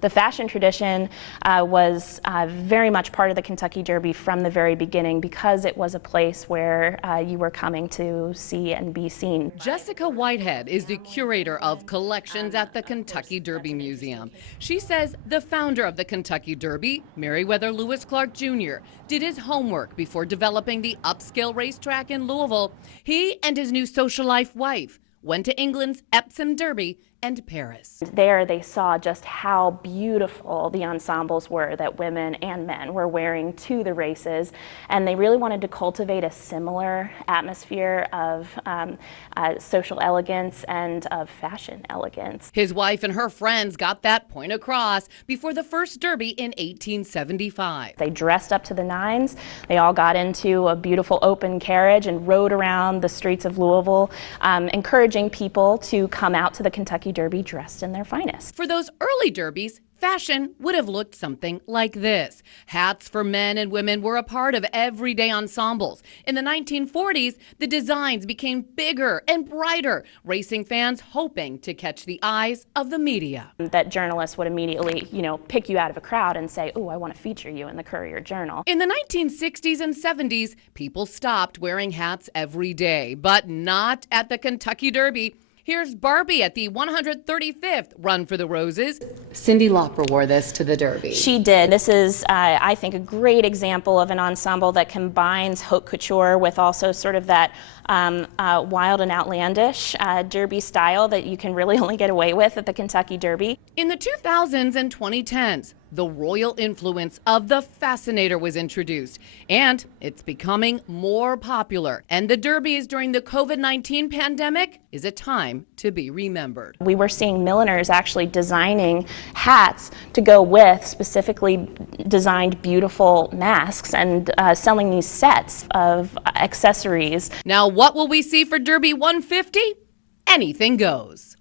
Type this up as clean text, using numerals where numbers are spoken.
The fashion tradition was very much part of the Kentucky Derby from the very beginning because it was a place where you were coming to see and be seen. Jessica Whitehead is the curator of collections at the Kentucky Derby Museum. She says the founder of the Kentucky Derby, Meriwether Lewis Clark Jr., did his homework before developing the upscale racetrack in Louisville. He and his new social life wife went to England's Epsom Derby and Paris. There they saw just how beautiful the ensembles were that women and men were wearing to the races, and they really wanted to cultivate a similar atmosphere of social elegance and of fashion elegance. His wife and her friends got that point across before the first Derby in 1875. They dressed up to the nines. They all got into a beautiful open carriage and rode around the streets of Louisville, encouraging people to come out to the Kentucky Derby dressed in their finest. For those early derbies, fashion would have looked something like this. Hats for men and women were a part of everyday ensembles. In the 1940s, the designs became bigger and brighter, racing fans hoping to catch the eyes of the media. That journalists would immediately, pick you out of a crowd and say, "Oh, I want to feature you in the Courier-Journal." In the 1960s and 70s, people stopped wearing hats every day, but not at the Kentucky Derby. Here's Barbie at the 135th Run for the Roses. Cyndi Lauper wore this to the Derby. She did. This is, I think, a great example of an ensemble that combines haute couture with also sort of that wild and outlandish Derby style that you can really only get away with at the Kentucky Derby. In the 2000s and 2010s, the royal influence of the Fascinator was introduced, and it's becoming more popular. And the Derbies during the COVID-19 pandemic is a time to be remembered. We were seeing milliners actually designing hats to go with specifically designed beautiful masks and selling these sets of accessories. Now, what will we see for Derby 150? Anything goes.